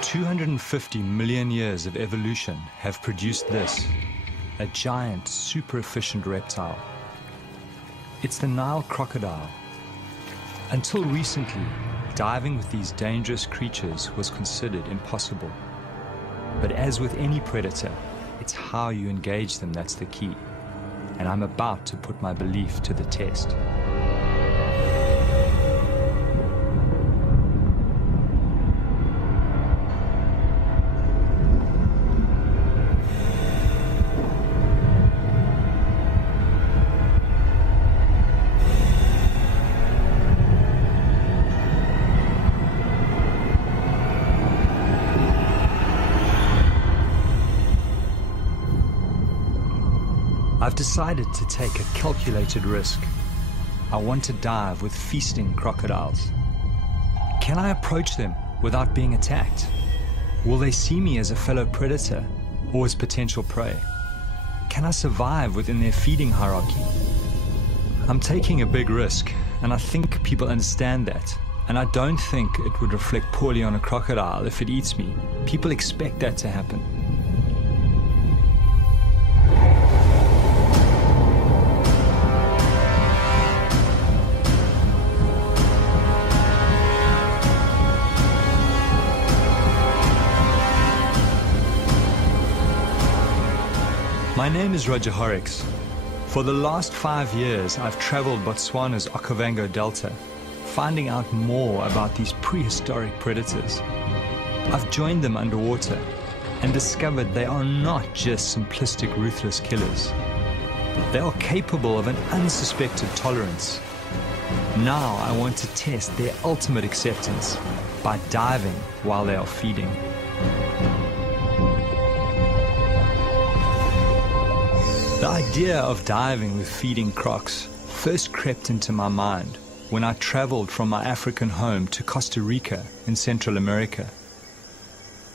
$250 million years of evolution have produced this, a giant, super efficient reptile. It's the Nile crocodile. Until recently, diving with these dangerous creatures was considered impossible. But as with any predator, it's how you engage them that's the key. And I'm about to put my belief to the test. I've decided to take a calculated risk. I want to dive with feasting crocodiles. Can I approach them without being attacked? Will they see me as a fellow predator or as potential prey? Can I survive within their feeding hierarchy? I'm taking a big risk, and I think people understand that. And I don't think it would reflect poorly on a crocodile if it eats me. People expect that to happen. My name is Roger Horrocks. For the last 5 years, I've traveled Botswana's Okavango Delta, finding out more about these prehistoric predators. I've joined them underwater and discovered they are not just simplistic, ruthless killers. They are capable of an unsuspected tolerance. Now I want to test their ultimate acceptance by diving while they are feeding. The idea of diving with feeding crocs first crept into my mind when I traveled from my African home to Costa Rica in Central America.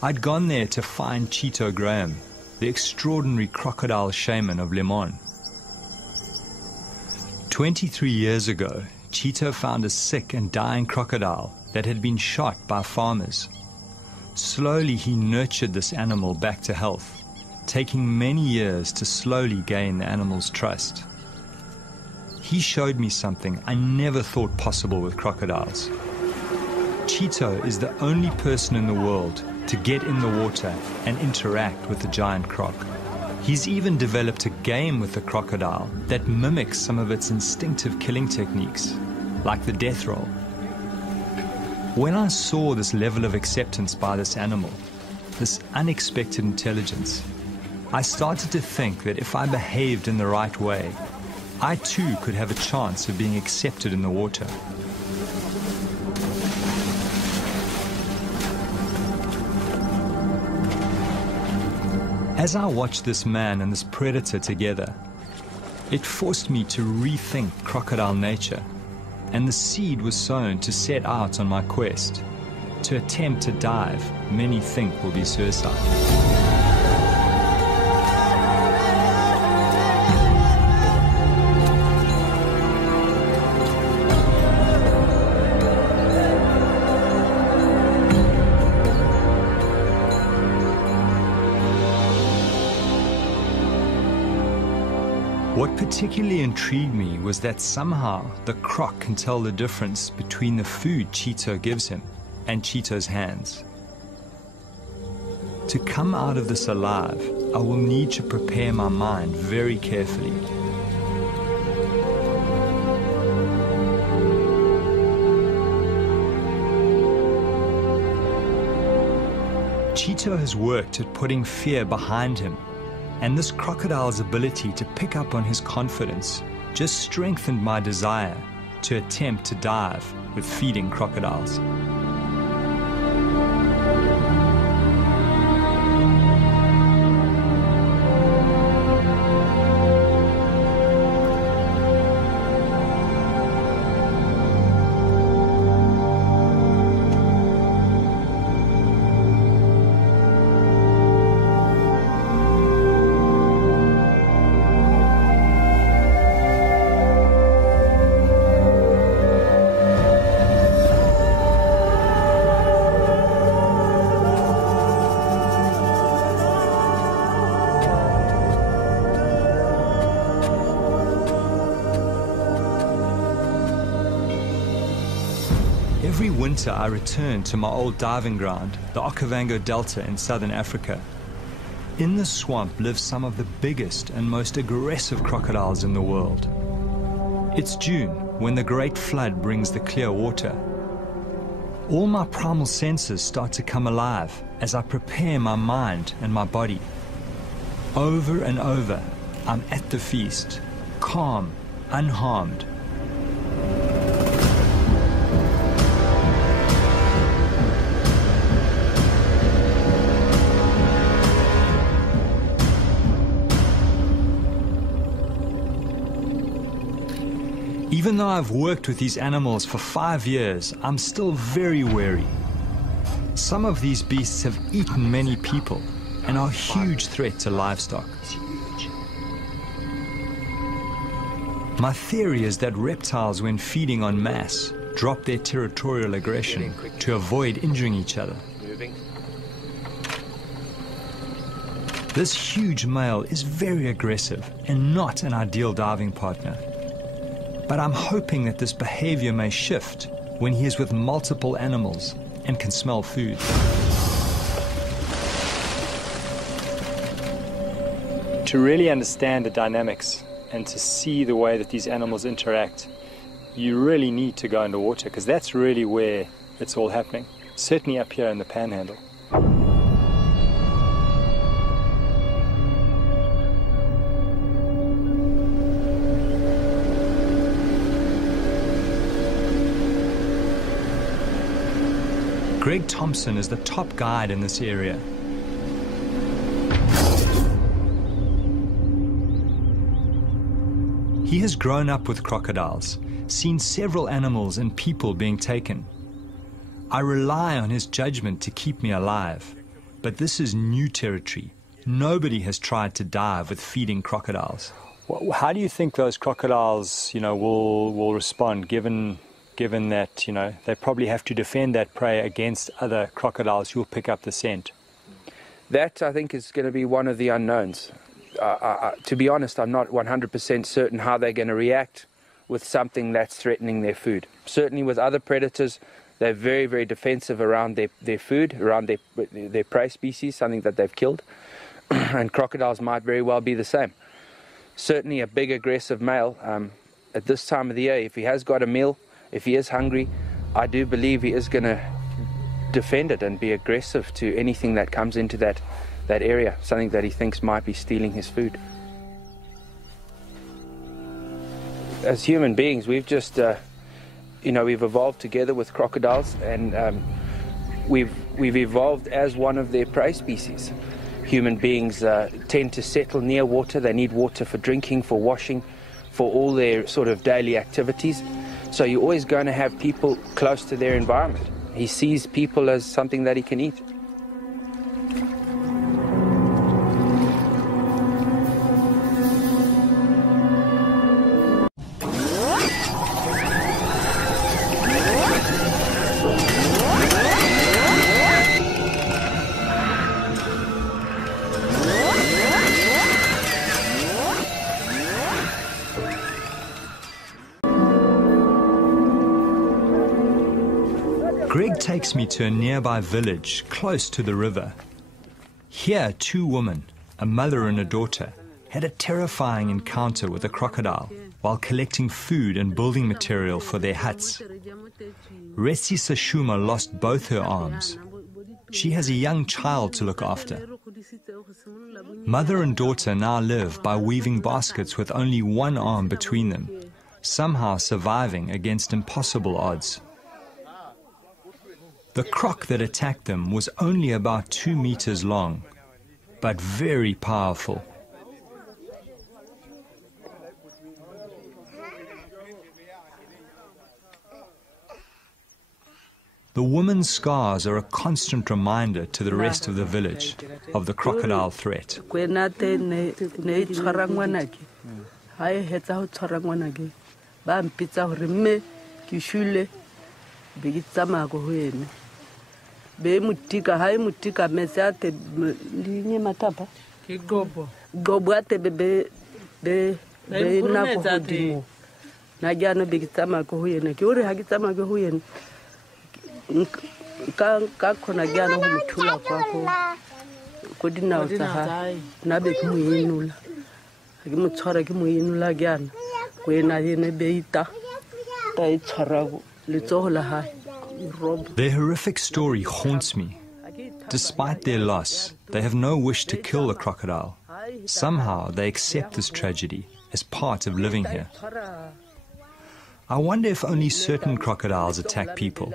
I'd gone there to find Cheeto Graham, the extraordinary crocodile shaman of Limon. 23 years ago, Cheeto found a sick and dying crocodile that had been shot by farmers. Slowly he nurtured this animal back to health, taking many years to slowly gain the animal's trust. He showed me something I never thought possible with crocodiles. Cheeto is the only person in the world to get in the water and interact with the giant croc. He's even developed a game with the crocodile that mimics some of its instinctive killing techniques, like the death roll. When I saw this level of acceptance by this animal, this unexpected intelligence, I started to think that if I behaved in the right way, I too could have a chance of being accepted in the water. As I watched this man and this predator together, it forced me to rethink crocodile nature, and the seed was sown to set out on my quest. To attempt to dive, many think will be suicide. What particularly intrigued me was that somehow the croc can tell the difference between the food Cheeto gives him and Cheeto's hands. To come out of this alive, I will need to prepare my mind very carefully. Cheeto has worked at putting fear behind him, and this crocodile's ability to pick up on his confidence just strengthened my desire to attempt to dive with feeding crocodiles. Every winter I return to my old diving ground, the Okavango Delta in southern Africa. In the swamp live some of the biggest and most aggressive crocodiles in the world. It's June, when the great flood brings the clear water. All my primal senses start to come alive as I prepare my mind and my body. Over and over, I'm at the feast, calm, unharmed. Even though I've worked with these animals for 5 years, I'm still very wary. Some of these beasts have eaten many people and are a huge threat to livestock. My theory is that reptiles, when feeding en masse, drop their territorial aggression to avoid injuring each other. This huge male is very aggressive and not an ideal diving partner. But I'm hoping that this behavior may shift when he is with multiple animals and can smell food. To really understand the dynamics and to see the way that these animals interact, you really need to go underwater, because that's really where it's all happening, certainly up here in the Panhandle. Greg Thompson is the top guide in this area. He has grown up with crocodiles, seen several animals and people being taken. I rely on his judgment to keep me alive, but this is new territory. Nobody has tried to dive with feeding crocodiles. How do you think those crocodiles, will respond given that, they probably have to defend that prey against other crocodiles who will pick up the scent? That, I think, is going to be one of the unknowns. To be honest, I'm not 100% certain how they're going to react with something that's threatening their food. Certainly with other predators, they're very, very defensive around their food, around their prey species, something that they've killed. And crocodiles might very well be the same. Certainly a big aggressive male, at this time of the year, if he has got a meal, if he is hungry, I do believe he is going to defend it and be aggressive to anything that comes into that area, something that he thinks might be stealing his food. As human beings, we've just, we've evolved together with crocodiles, and we've evolved as one of their prey species. Human beings tend to settle near water. They need water for drinking, for washing, for all their sort of daily activities. So you're always going to have people close to their environment. He sees people as something that he can eat. Greg takes me to a nearby village close to the river. Here, two women, a mother and a daughter, had a terrifying encounter with a crocodile while collecting food and building material for their huts. Retsi Sashuma lost both her arms. She has a young child to look after. Mother and daughter now live by weaving baskets with only one arm between them, somehow surviving against impossible odds. The croc that attacked them was only about 2 meters long, but very powerful. The woman's scars are a constant reminder to the rest of the village of the crocodile threat. Be mutika hai mutika mesate linye matapa kigobo gobwate be na ko hodimo na jana be kitama ko huyene ki ore ha kitama ko huyene ka khona ke ana go mthula kwa go dinao tsa ga na be ke mo inula ke mo tshwara ke mo inula ke ana go ena ene beita ta e tshwara le tsogo la ha rob. Their horrific story haunts me. Despite their loss, they have no wish to kill the crocodile. Somehow they accept this tragedy as part of living here. I wonder if only certain crocodiles attack people.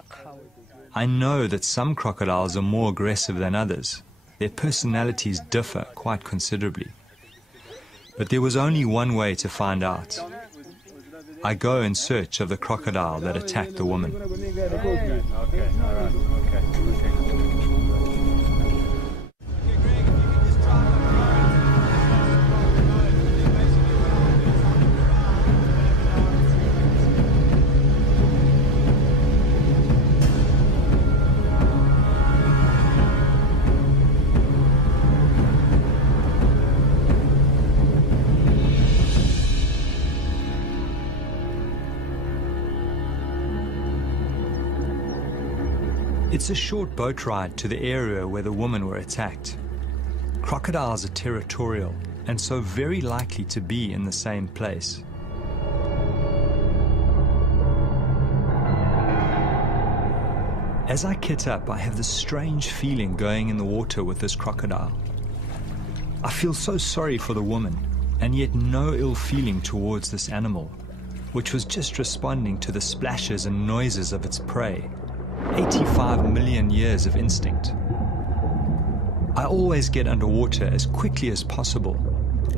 I know that some crocodiles are more aggressive than others. Their personalities differ quite considerably. But there was only one way to find out. I go in search of the crocodile that attacked the woman. It's a short boat ride to the area where the women were attacked. Crocodiles are territorial and so very likely to be in the same place. As I kit up, I have this strange feeling going in the water with this crocodile. I feel so sorry for the woman, and yet no ill feeling towards this animal, which was just responding to the splashes and noises of its prey. 85 million years of instinct. I always get underwater as quickly as possible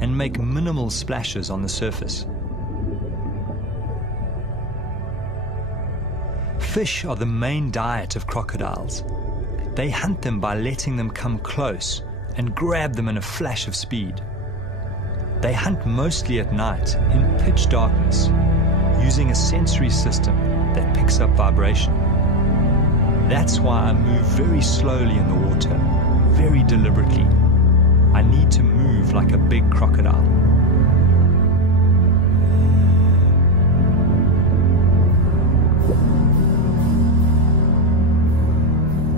and make minimal splashes on the surface. Fish are the main diet of crocodiles. They hunt them by letting them come close and grab them in a flash of speed. They hunt mostly at night in pitch darkness, using a sensory system that picks up vibration. That's why I move very slowly in the water, very deliberately. I need to move like a big crocodile.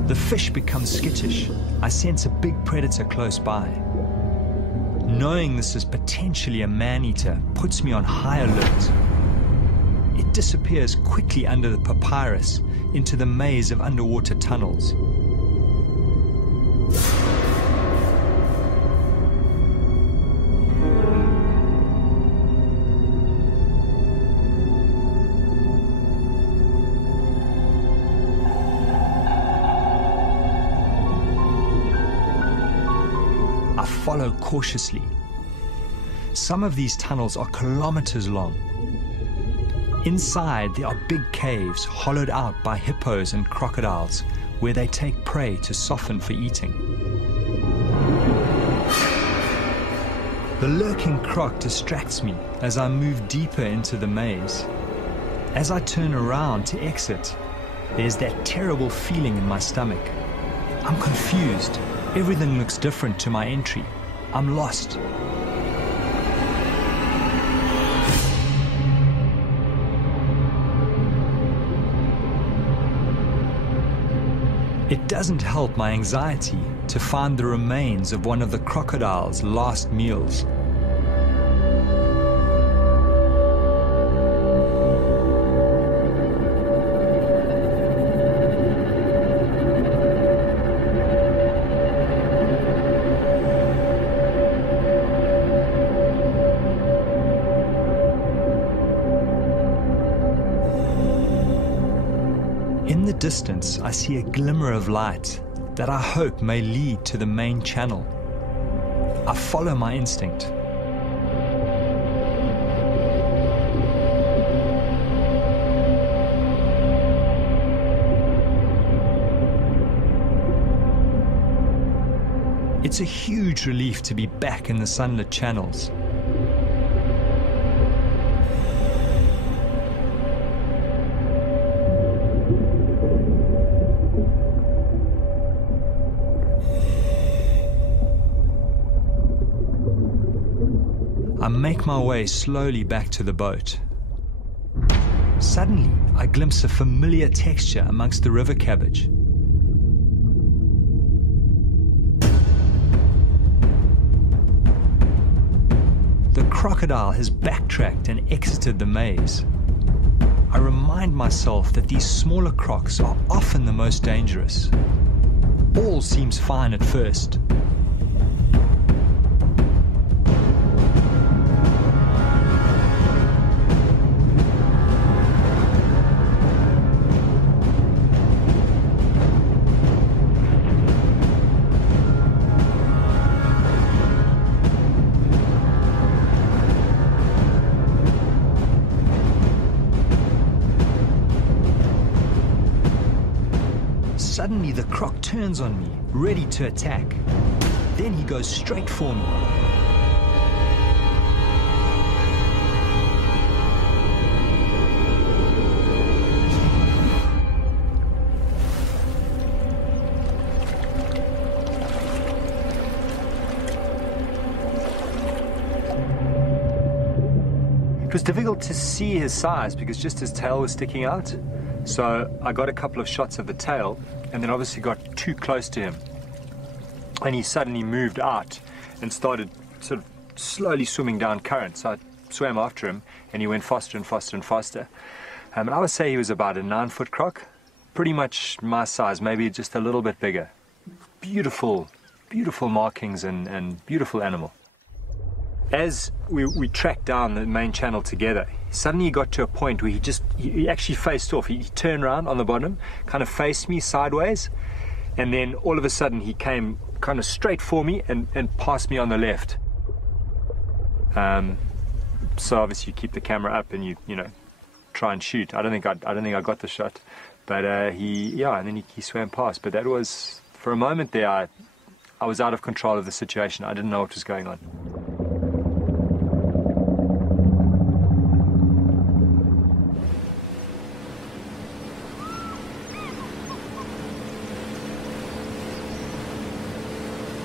The fish become skittish. I sense a big predator close by. Knowing this is potentially a man-eater puts me on high alert. It disappears quickly under the papyrus into the maze of underwater tunnels. I follow cautiously. Some of these tunnels are kilometers long. Inside, there are big caves hollowed out by hippos and crocodiles where they take prey to soften for eating. The lurking croc distracts me as I move deeper into the maze. As I turn around to exit, there's that terrible feeling in my stomach. I'm confused. Everything looks different to my entry. I'm lost. It doesn't help my anxiety to find the remains of one of the crocodile's last meals. In the distance, I see a glimmer of light that I hope may lead to the main channel. I follow my instinct. It's a huge relief to be back in the sunlit channels. I make my way slowly back to the boat. Suddenly, I glimpse a familiar texture amongst the river cabbage. The crocodile has backtracked and exited the maze. I remind myself that these smaller crocs are often the most dangerous. All seems fine at first. Suddenly, the croc turns on me, ready to attack. Then he goes straight for me. It was difficult to see his size because just his tail was sticking out. So I got a couple of shots of the tail and then obviously got too close to him. And he suddenly moved out and started sort of slowly swimming down current. So I swam after him and he went faster and faster and faster. And I would say he was about a 9-foot croc, pretty much my size, maybe just a little bit bigger. Beautiful, beautiful markings and beautiful animal. As we tracked down the main channel together, suddenly he got to a point where he actually faced off. He turned around on the bottom, kind of faced me sideways, and then all of a sudden he came kind of straight for me and passed me on the left. So obviously you keep the camera up and you try and shoot. I don't think I got the shot, but and then he swam past. But that was, for a moment there, I was out of control of the situation. I didn't know what was going on.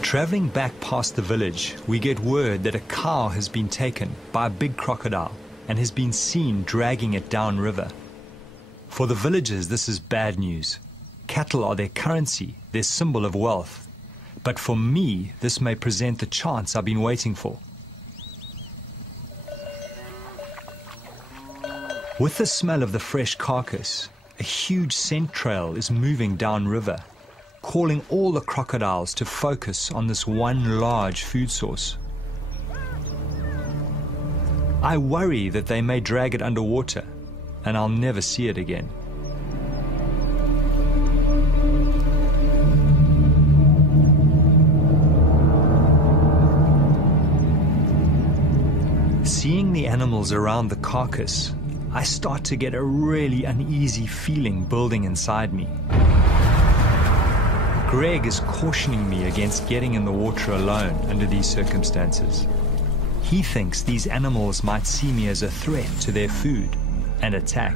Traveling back past the village, we get word that a cow has been taken by a big crocodile and has been seen dragging it downriver. For the villagers, this is bad news. Cattle are their currency, their symbol of wealth. But for me, this may present the chance I've been waiting for. With the smell of the fresh carcass, a huge scent trail is moving downriver, calling all the crocodiles to focus on this one large food source. I worry that they may drag it underwater, and I'll never see it again. Seeing the animals around the carcass, I start to get a really uneasy feeling building inside me. Greg is cautioning me against getting in the water alone under these circumstances. He thinks these animals might see me as a threat to their food and attack.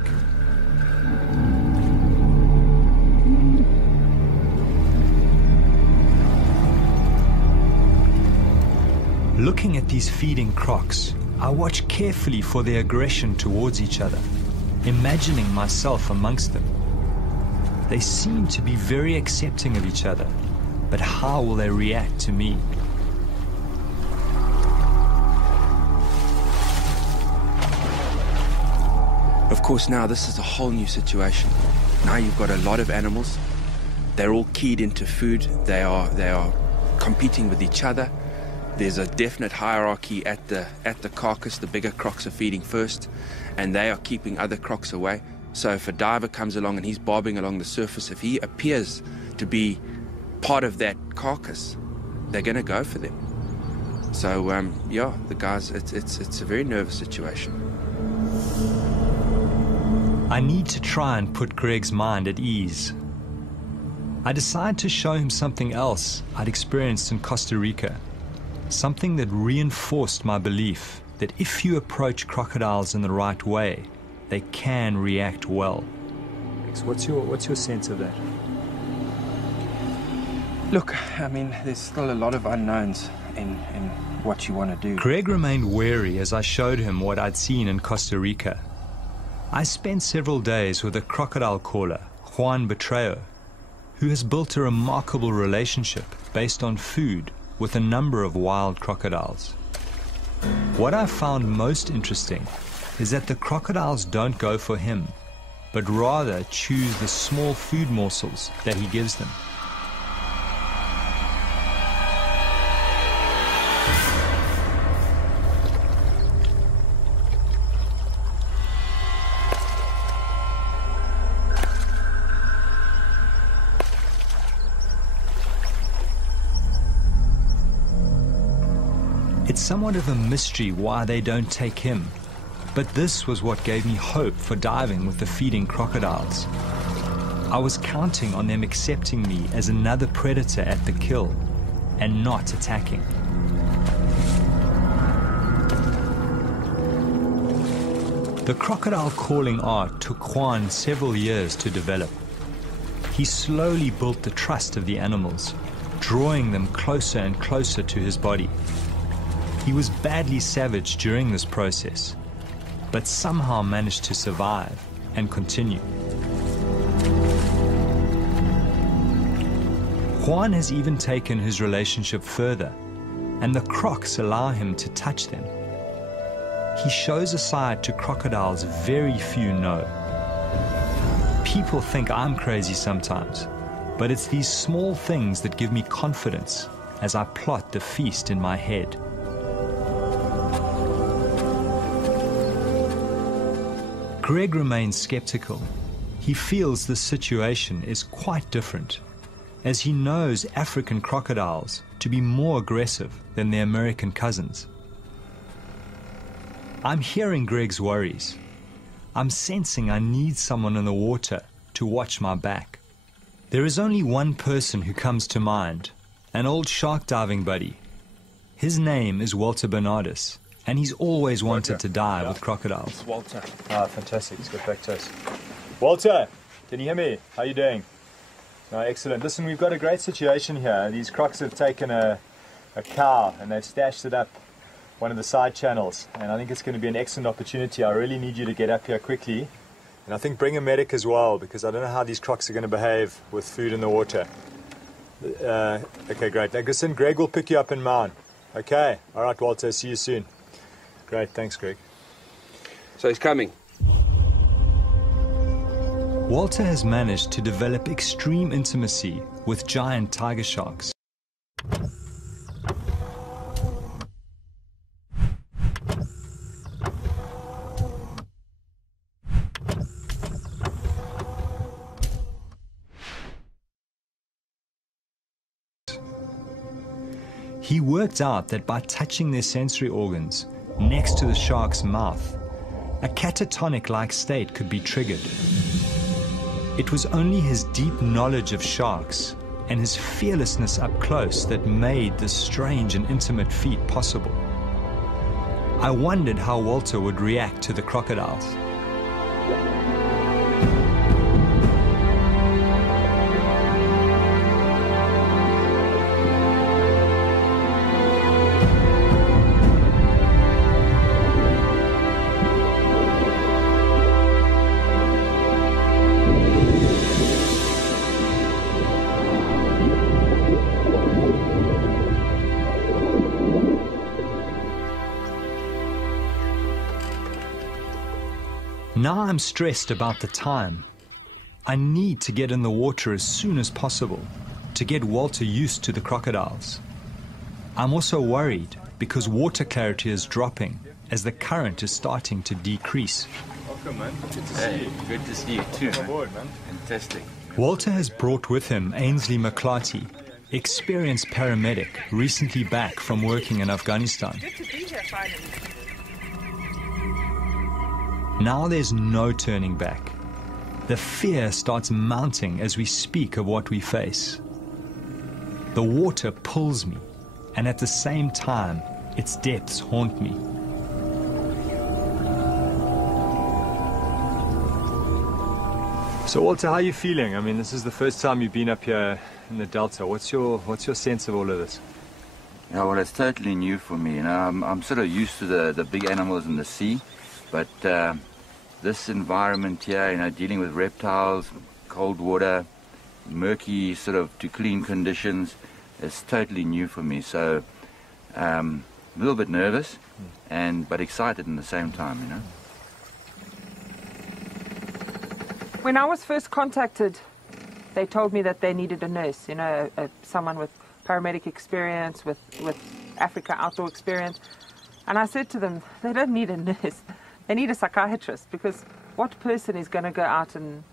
Looking at these feeding crocs, I watch carefully for their aggression towards each other, imagining myself amongst them. They seem to be very accepting of each other, but how will they react to me? Of course, now this is a whole new situation. Now you've got a lot of animals. They're all keyed into food. They are competing with each other. There's a definite hierarchy at the carcass. The bigger crocs are feeding first, and they are keeping other crocs away. So if a diver comes along and he's bobbing along the surface, if he appears to be part of that carcass, they're going to go for them. So the guys, it's a very nervous situation. I need to try and put Greg's mind at ease. I decide to show him something else I'd experienced in Costa Rica, something that reinforced my belief that if you approach crocodiles in the right way, they can react well. What's your sense of that? Look, I mean, there's still a lot of unknowns in what you want to do. Greg remained wary as I showed him what I'd seen in Costa Rica. I spent several days with a crocodile caller, Juan Betreo, who has built a remarkable relationship based on food with a number of wild crocodiles. What I found most interesting is that the crocodiles don't go for him, but rather choose the small food morsels that he gives them. It's somewhat of a mystery why they don't take him, but this was what gave me hope for diving with the feeding crocodiles. I was counting on them accepting me as another predator at the kill and not attacking. The crocodile calling art took Juan several years to develop. He slowly built the trust of the animals, drawing them closer and closer to his body. He was badly savaged during this process, but somehow managed to survive and continue. Juan has even taken his relationship further, and the crocs allow him to touch them. He shows a side to crocodiles very few know. People think I'm crazy sometimes, but it's these small things that give me confidence as I plot the feast in my head. Greg remains skeptical. He feels the situation is quite different, as he knows African crocodiles to be more aggressive than their American cousins. I'm hearing Greg's worries. I'm sensing I need someone in the water to watch my back. There is only one person who comes to mind, an old shark diving buddy. His name is Walter Bernardus, and he's always wanted to dive with crocodiles. It's Walter. Ah, fantastic. Let's get back to us. Walter, can you hear me? How are you doing? No, excellent. Listen, we've got a great situation here. These crocs have taken a cow and they've stashed it up one of the side channels, and I think it's going to be an excellent opportunity. I really need you to get up here quickly, and I think bring a medic as well, because I don't know how these crocs are going to behave with food in the water. Okay, great. Listen, Greg will pick you up in Maun. Okay. All right, Walter. See you soon. Great, thanks, Greg. So he's coming. Walter has managed to develop extreme intimacy with giant tiger sharks. He worked out that by touching their sensory organs next to the shark's mouth, a catatonic-like state could be triggered. It was only his deep knowledge of sharks and his fearlessness up close that made this strange and intimate feat possible. I wondered how Walter would react to the crocodiles. Now I'm stressed about the time. I need to get in the water as soon as possible to get Walter used to the crocodiles. I'm also worried because water clarity is dropping as the current is starting to decrease. Welcome, man. Good to see you. Good to see you too. Come aboard, man. Fantastic. Walter has brought with him Ainsley McClarty, experienced paramedic recently back from working in Afghanistan. Good to be here finally. Now there's no turning back. The fear starts mounting as we speak of what we face. The water pulls me, and at the same time, its depths haunt me. So Walter, how are you feeling? I mean, this is the first time you've been up here in the Delta. What's your sense of all of this? Yeah, well, it's totally new for me. You know, I'm sort of used to the big animals in the sea, but this environment here, dealing with reptiles, cold water, murky sort of to clean conditions, is totally new for me. So a little bit nervous, but excited in the same time, When I was first contacted, they told me that they needed a nurse, someone with paramedic experience, with Africa outdoor experience. And I said to them, they don't need a nurse, they need a psychiatrist, because what person is going to go out and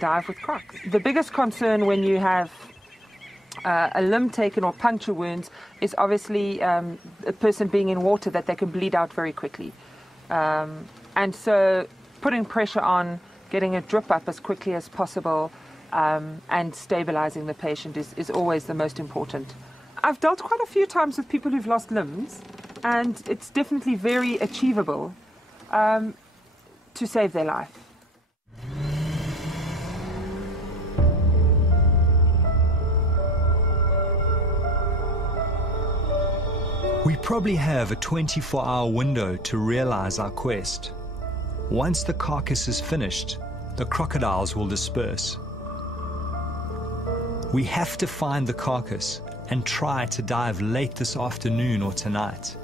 dive with crocs? The biggest concern when you have a limb taken or puncture wounds is obviously a person being in water, that they can bleed out very quickly. And so putting pressure on, getting a drip up as quickly as possible, and stabilizing the patient is always the most important. I've dealt quite a few times with people who've lost limbs, and it's definitely very achievable to save their life. We probably have a 24-hour window to realize our quest. Once the carcass is finished, the crocodiles will disperse. We have to find the carcass and try to dive late this afternoon or tonight,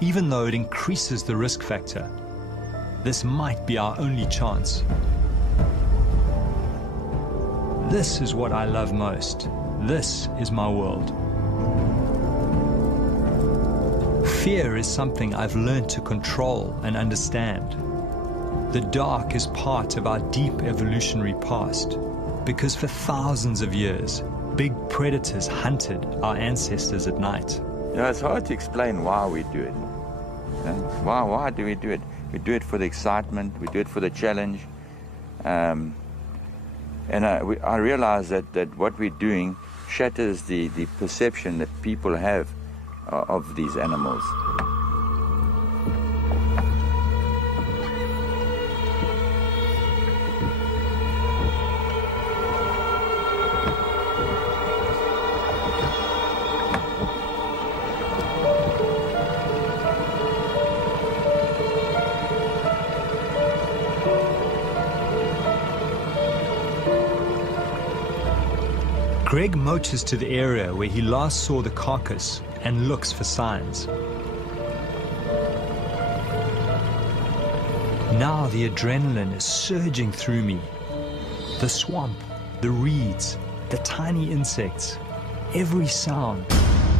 even though it increases the risk factor. This might be our only chance. This is what I love most. This is my world. Fear is something I've learned to control and understand. The dark is part of our deep evolutionary past, because for thousands of years, big predators hunted our ancestors at night. It's hard to explain why we do it. Why do we do it? We do it for the excitement, we do it for the challenge. And I realize that what we're doing shatters the perception that people have of these animals. Greg motors to the area where he last saw the carcass and looks for signs. Now the adrenaline is surging through me. The swamp, the reeds, the tiny insects, every sound,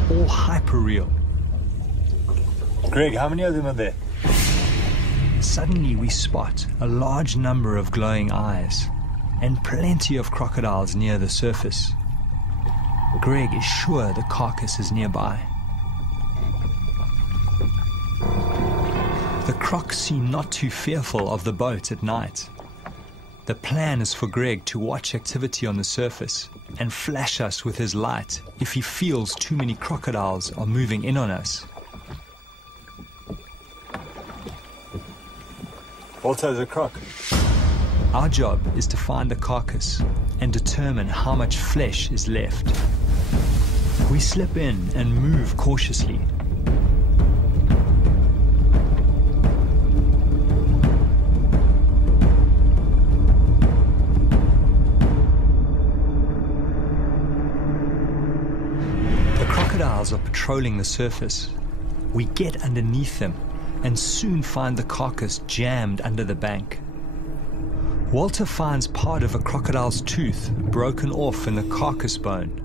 all hyper-real. Greg, how many of them are there? Suddenly we spot a large number of glowing eyes and plenty of crocodiles near the surface. Greg is sure the carcass is nearby. The crocs seem not too fearful of the boat at night. The plan is for Greg to watch activity on the surface and flash us with his light if he feels too many crocodiles are moving in on us. Walter's a croc. Our job is to find the carcass and determine how much flesh is left. We slip in and move cautiously. The crocodiles are patrolling the surface. We get underneath them and soon find the carcass jammed under the bank. Walter finds part of a crocodile's tooth broken off in the carcass bone.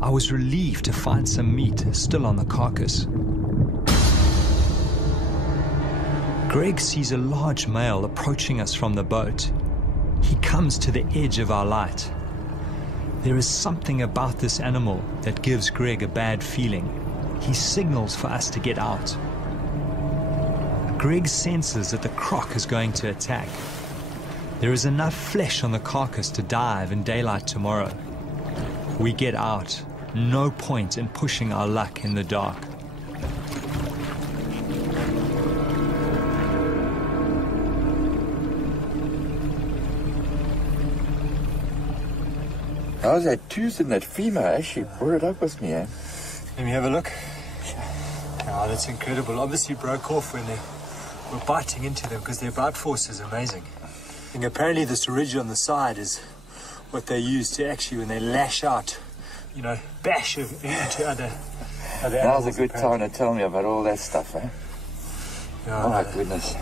I was relieved to find some meat still on the carcass. Greg sees a large male approaching us from the boat. He comes to the edge of our light. There is something about this animal that gives Greg a bad feeling. He signals for us to get out. Greg senses that the croc is going to attack. There is enough flesh on the carcass to dive in daylight tomorrow. We get out. No point in pushing our luck in the dark. How's that tooth in that femur? Actually brought it up with me, eh? Let me have a look. Oh, that's incredible. Obviously broke off when they we're biting into them because their bite force is amazing. And apparently this ridge on the side is what they use to actually, when they lash out, you know, bash into other animals. Now's a good time to tell me about all that stuff, eh? Yeah, Oh my goodness.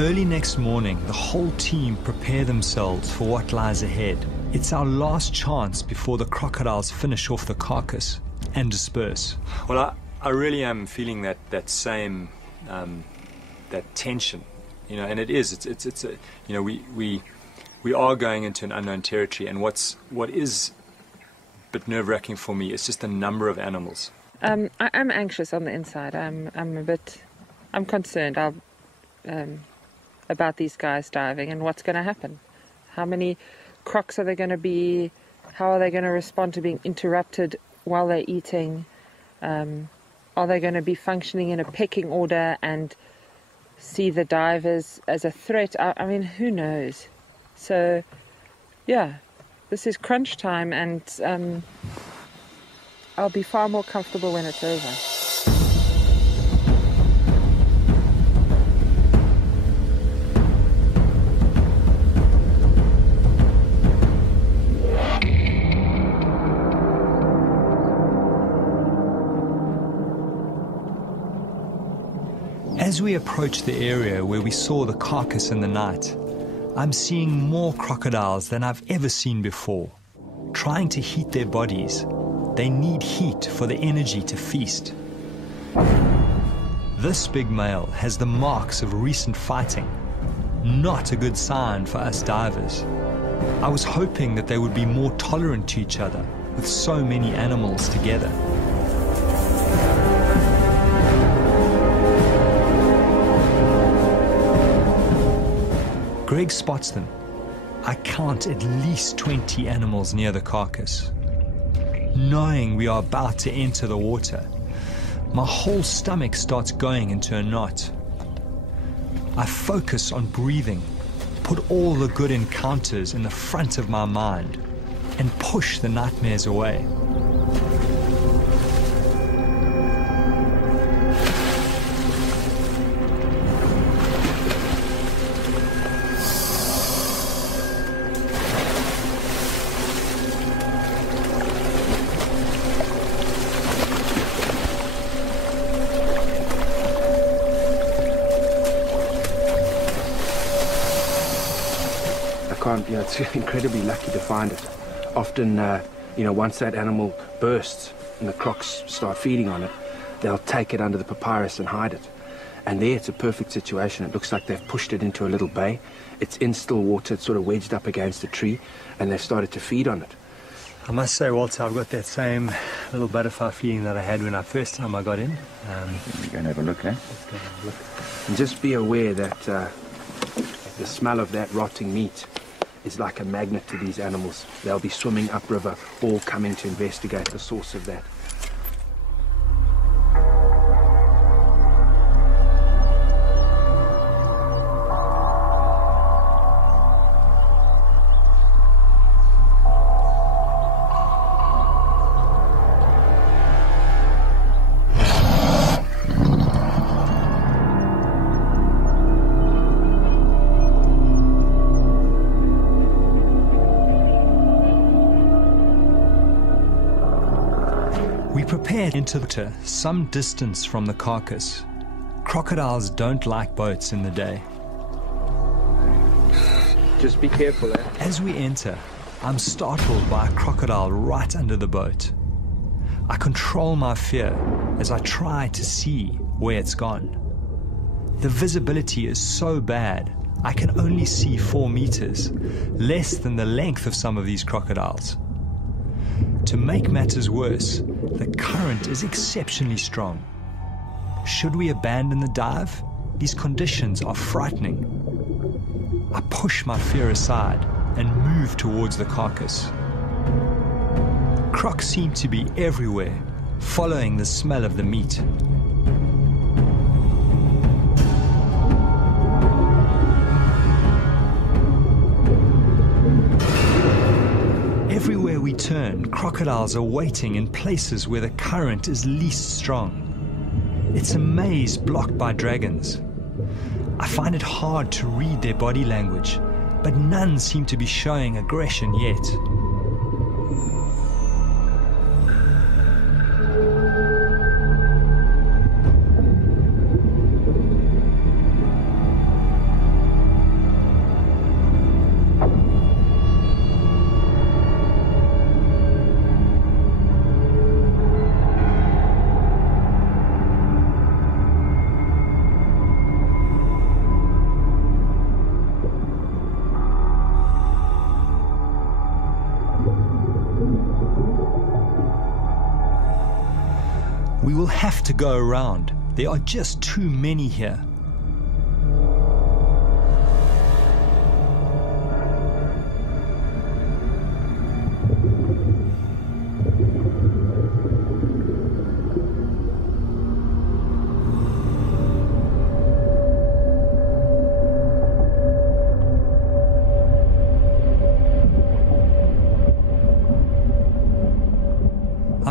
Early next morning, the whole team prepare themselves for what lies ahead. It's our last chance before the crocodiles finish off the carcass and disperse. Well, I really am feeling that same that tension, you know, and it's a, you know, we are going into an unknown territory, and what is a bit nerve-wracking for me is just the number of animals. I'm anxious on the inside. I'm concerned about these guys diving and what's going to happen. How many crocs are there going to be? How are they going to respond to being interrupted while they're eating? Are they going to be functioning in a pecking order and see the divers as a threat? I mean, who knows? So, yeah, this is crunch time, and I'll be far more comfortable when it's over. As we approach the area where we saw the carcass in the night, I'm seeing more crocodiles than I've ever seen before. Trying to heat their bodies, they need heat for the energy to feast. This big male has the marks of recent fighting. Not a good sign for us divers. I was hoping that they would be more tolerant to each other with so many animals together. Greg spots them. I count at least 20 animals near the carcass. Knowing we are about to enter the water, my whole stomach starts going into a knot. I focus on breathing, put all the good encounters in the front of my mind, and push the nightmares away. You know, it's incredibly lucky to find it. Often, you know, once that animal bursts and the crocs start feeding on it, they'll take it under the papyrus and hide it. And there it's a perfect situation. It looks like they've pushed it into a little bay. It's in still water, it's sort of wedged up against a tree, and they've started to feed on it. I must say, Walter, I've got that same little butterfly feeling that I had when I first time I got in. We're going to have a look, eh? Let's go have a look. And just be aware that the smell of that rotting meat is like a magnet to these animals. They'll be swimming upriver, all coming to investigate the source of that. Prepared into the water some distance from the carcass. Crocodiles don't like boats in the day. Just be careful, eh? As we enter, I'm startled by a crocodile right under the boat. I control my fear as I try to see where it's gone. The visibility is so bad, I can only see 4 meters, less than the length of some of these crocodiles. To make matters worse, the current is exceptionally strong. Should we abandon the dive? These conditions are frightening. I push my fear aside and move towards the carcass. Crocs seem to be everywhere, following the smell of the meat. Everywhere we we turn, crocodiles are waiting in places where the current is least strong. It's a maze blocked by dragons. I find it hard to read their body language, but none seem to be showing aggression yet. We will have to go around. There are just too many here.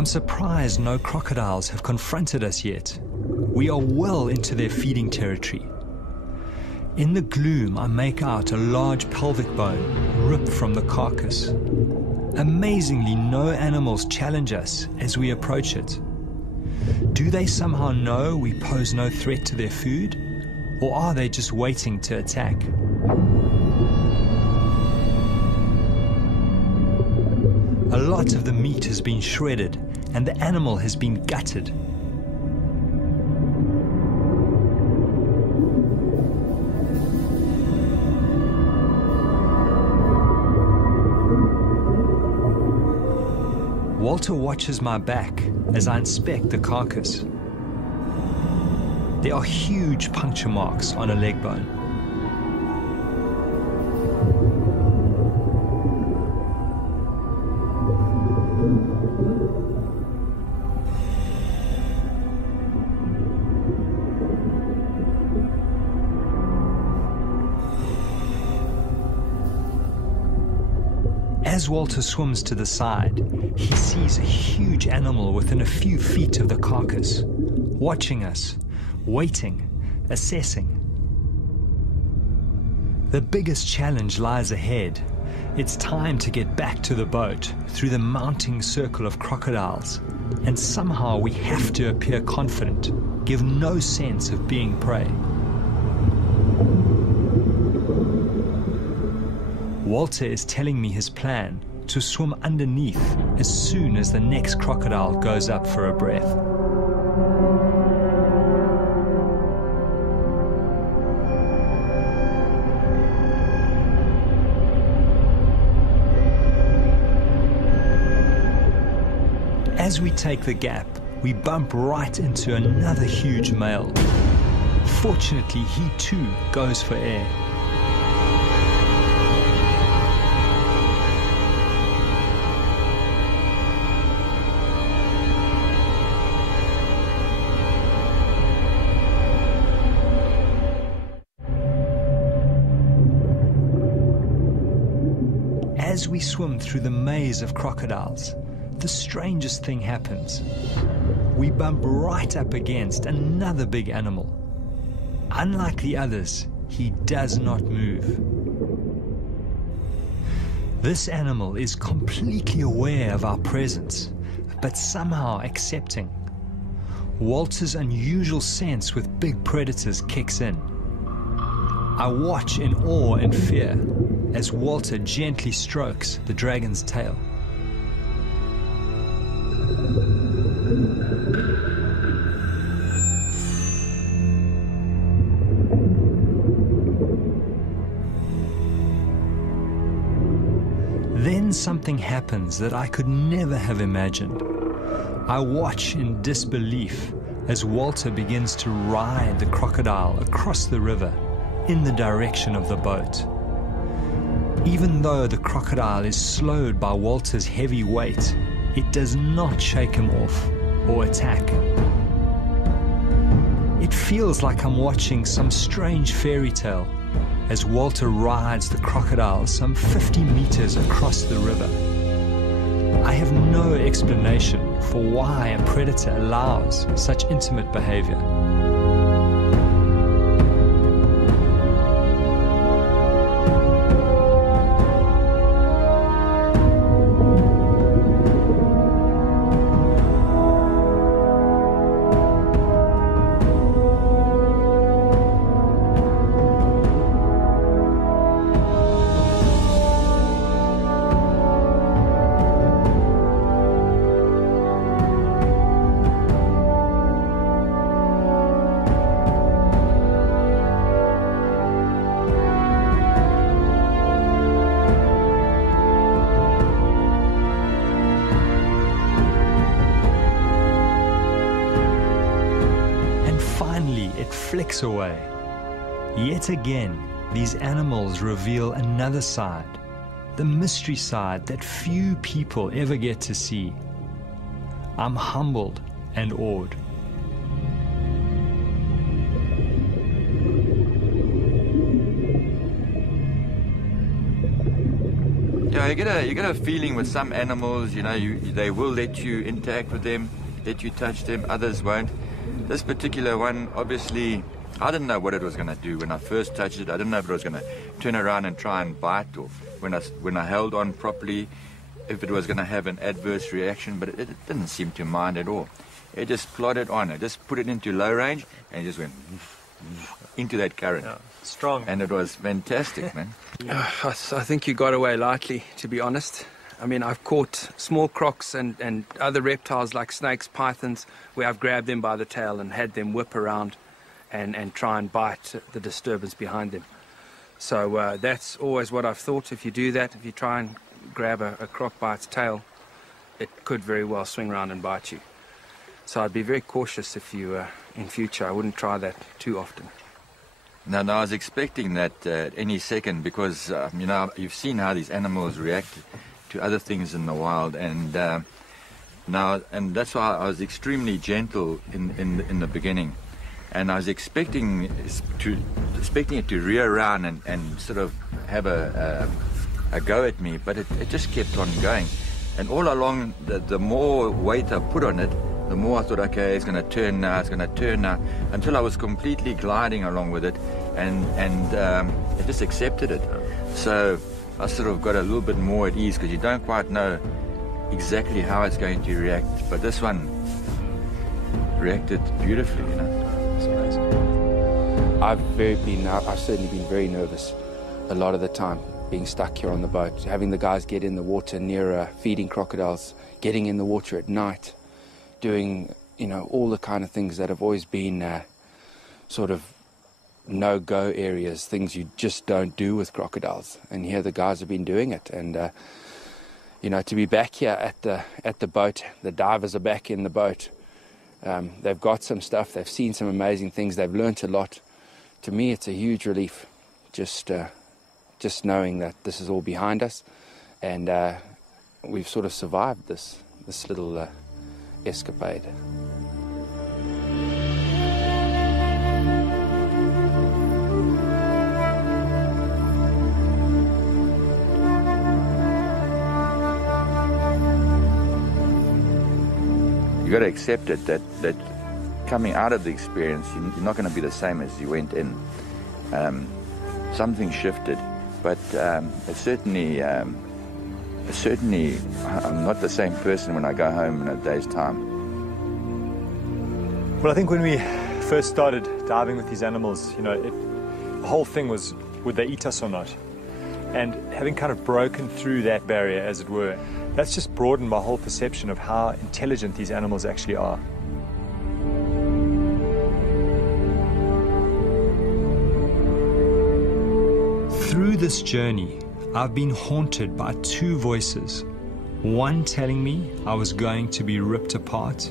I'm surprised no crocodiles have confronted us yet. We are well into their feeding territory. In the gloom, I make out a large pelvic bone ripped from the carcass. Amazingly, no animals challenge us as we approach it. Do they somehow know we pose no threat to their food? Or are they just waiting to attack? A lot of the meat has been shredded and the animal has been gutted. Walter watches my back as I inspect the carcass. There are huge puncture marks on a leg bone. As Walter swims to the side, he sees a huge animal within a few feet of the carcass, watching us, waiting, assessing. The biggest challenge lies ahead. It's time to get back to the boat through the mounting circle of crocodiles, and somehow we have to appear confident, give no sense of being prey. Walter is telling me his plan to swim underneath as soon as the next crocodile goes up for a breath. As we take the gap, we bump right into another huge male. Fortunately, he too goes for air. As we swim through the maze of crocodiles, the strangest thing happens. We bump right up against another big animal. Unlike the others, he does not move. This animal is completely aware of our presence, but somehow accepting. Walter's unusual sense with big predators kicks in. I watch in awe and fear as Walter gently strokes the dragon's tail. Then something happens that I could never have imagined. I watch in disbelief as Walter begins to ride the crocodile across the river in the direction of the boat. Even though the crocodile is slowed by Walter's heavy weight, it does not shake him off or attack. It feels like I'm watching some strange fairy tale as Walter rides the crocodile some 50 meters across the river. I have no explanation for why a predator allows such intimate behavior. Flicks away. Yet again, these animals reveal another side, the mystery side that few people ever get to see. I'm humbled and awed. Yeah, you get a feeling with some animals, you know, they will let you interact with them, let you touch them, others won't. This particular one, obviously, I didn't know what it was going to do. When I first touched it, I didn't know if it was going to turn around and try and bite, or when I held on properly, if it was going to have an adverse reaction, but it didn't seem to mind at all. It just plodded on. I just put it into low range, and it just went into that current. Yeah, strong. And it was fantastic, man. I think you got away lightly, to be honest. I mean, I've caught small crocs and other reptiles like snakes, pythons, where I've grabbed them by the tail and had them whip around and try and bite the disturbance behind them. So that's always what I've thought. If you do that, if you try and grab a croc by its tail, it could very well swing around and bite you. So I'd be very cautious if you, in future, I wouldn't try that too often. Now I was expecting that any second, because, you know, you've seen how these animals react to other things in the wild, and that's why I was extremely gentle in the beginning, and I was expecting it to rear around and sort of have a go at me, but it just kept on going, and all along the more weight I put on it, the more I thought, okay, it's going to turn now, until I was completely gliding along with it, and it just accepted it. So I sort of got a little bit more at ease, because you don't quite know exactly how it's going to react. But this one reacted beautifully, you know. It's amazing. I've certainly been very nervous a lot of the time, being stuck here on the boat, having the guys get in the water near feeding crocodiles, getting in the water at night, doing, you know, all the kind of things that have always been sort of no-go areas, things you just don't do with crocodiles. And here the guys have been doing it, and you know, to be back here at the boat, the divers are back in the boat. They've got some stuff, they've seen some amazing things, they've learnt a lot. To me, it's a huge relief, just knowing that this is all behind us, and we've sort of survived this little escapade. You got to accept it, that coming out of the experience, you're not going to be the same as you went in. Something shifted, but it's certainly I'm not the same person when I go home in a day's time. Well, I think when we first started diving with these animals, you know, the whole thing was, would they eat us or not? And having kind of broken through that barrier, as it were, that's just broadened my whole perception of how intelligent these animals actually are. Through this journey, I've been haunted by two voices. One telling me I was going to be ripped apart,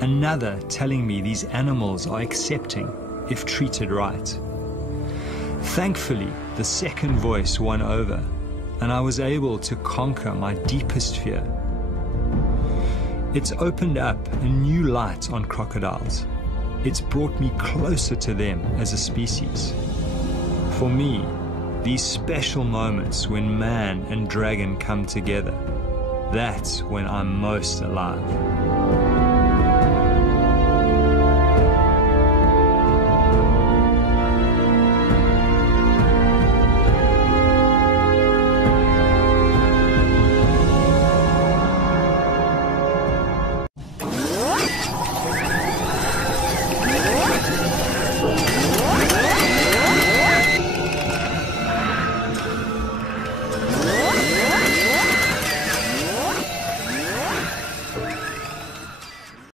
another telling me these animals are accepting if treated right. Thankfully, the second voice won over, and I was able to conquer my deepest fear. It's opened up a new light on crocodiles. It's brought me closer to them as a species. For me, these special moments when man and dragon come together, That's when I'm most alive.